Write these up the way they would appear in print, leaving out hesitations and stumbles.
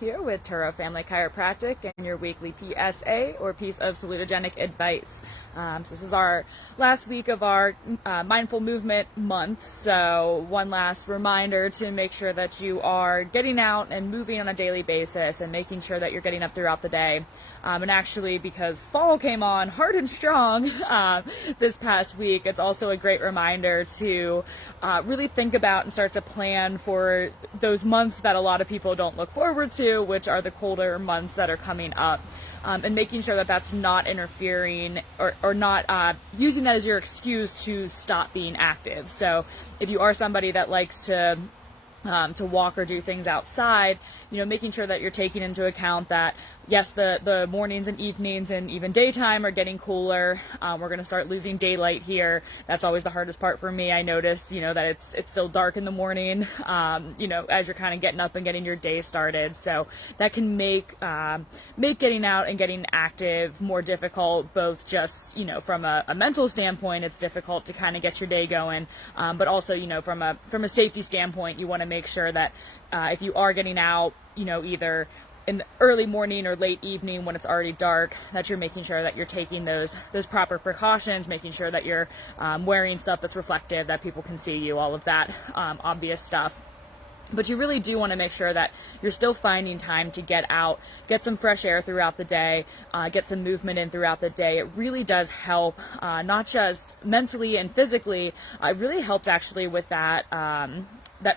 Here with Turo Family Chiropractic and your weekly PSA or piece of salutogenic advice. So this is our last week of our mindful movement month. So one last reminder to make sure that you are getting out and moving on a daily basis and making sure that you're getting up throughout the day. And actually, because fall came on hard and strong this past week, it's also a great reminder to really think about and start to plan for those months that a lot of people don't look forward to, which are the colder months that are coming up. And making sure that that's not interfering or not using that as your excuse to stop being active. So if you are somebody that likes to walk or do things outside, making sure that you're taking into account that yes, the mornings and evenings and even daytime are getting cooler. We're going to start losing daylight here. That's always the hardest part for me. I notice, that it's still dark in the morning, as you're kind of getting up and getting your day started. So that can make getting out and getting active more difficult, both just, from a mental standpoint, it's difficult to kind of get your day going. But also, from a safety standpoint, you want to make sure that if you are getting out, either in the early morning or late evening when it's already dark, that you're making sure that you're taking those proper precautions, making sure that you're wearing stuff that's reflective, that people can see you, all of that obvious stuff. But you really do want to make sure that you're still finding time to get out, get some fresh air throughout the day, get some movement in throughout the day. It really does help, not just mentally and physically. It really helps actually with that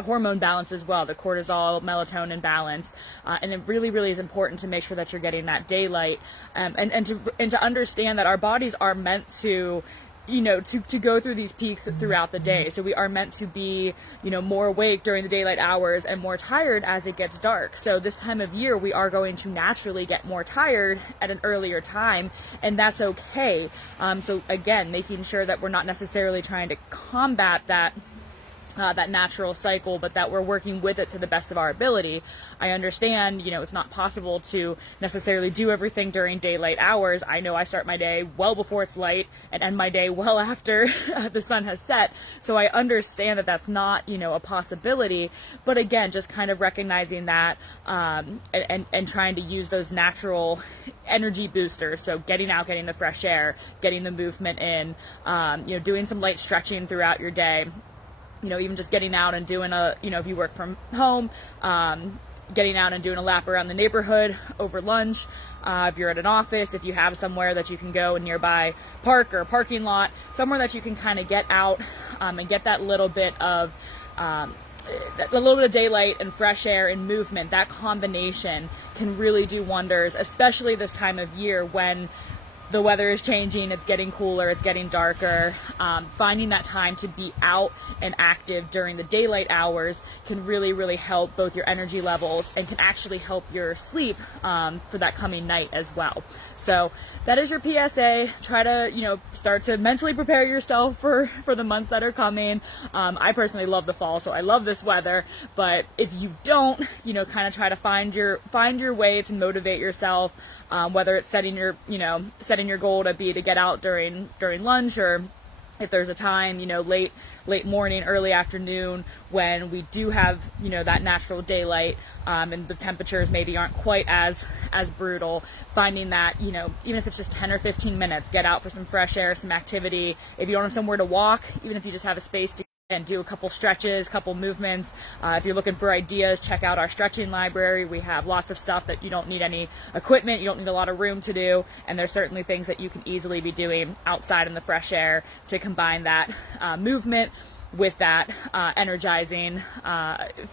hormone balance as well, the cortisol, melatonin balance, and it really, really is important to make sure that you're getting that daylight, and to understand that our bodies are meant to go through these peaks throughout the day. So we are meant to be, more awake during the daylight hours and more tired as it gets dark. So this time of year, we are going to naturally get more tired at an earlier time, and that's okay. So again, making sure that we're not necessarily trying to combat that natural cycle, but that we're working with it to the best of our ability. I understand, it's not possible to necessarily do everything during daylight hours. I know I start my day well before it's light and end my day well after the sun has set. So I understand that that's not, a possibility. But again, just kind of recognizing that and trying to use those natural energy boosters. So getting out, getting the fresh air, getting the movement in, doing some light stretching throughout your day. Even just getting out and doing if you work from home, getting out and doing a lap around the neighborhood over lunch. If you're at an office, if you have somewhere that you can go, a nearby park or parking lot, somewhere that you can kind of get out and get that little bit of daylight and fresh air and movement. That combination can really do wonders, especially this time of year when the weather is changing, it's getting cooler, it's getting darker. Finding that time to be out and active during the daylight hours can really, really help both your energy levels and can actually help your sleep for that coming night as well. So that is your PSA. Try to, start to mentally prepare yourself for the months that are coming. I personally love the fall, so I love this weather. But if you don't, kind of try to find your way to motivate yourself, whether it's setting your goal to be to get out during lunch, or if there's a time, late morning, early afternoon, when we do have, that natural daylight, and the temperatures maybe aren't quite as brutal, finding that, even if it's just 10 or 15 minutes, get out for some fresh air, some activity. If you don't have somewhere to walk, even if you just have a space to and do a couple stretches, couple movements. If you're looking for ideas, check out our stretching library. We have lots of stuff that you don't need any equipment, you don't need a lot of room to do, and there's certainly things that you can easily be doing outside in the fresh air to combine that movement with that energizing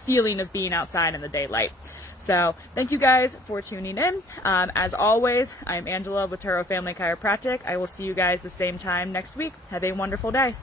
feeling of being outside in the daylight. So thank you guys for tuning in. As always, I'm Angela with Turo Family Chiropractic. I will see you guys the same time next week. Have a wonderful day.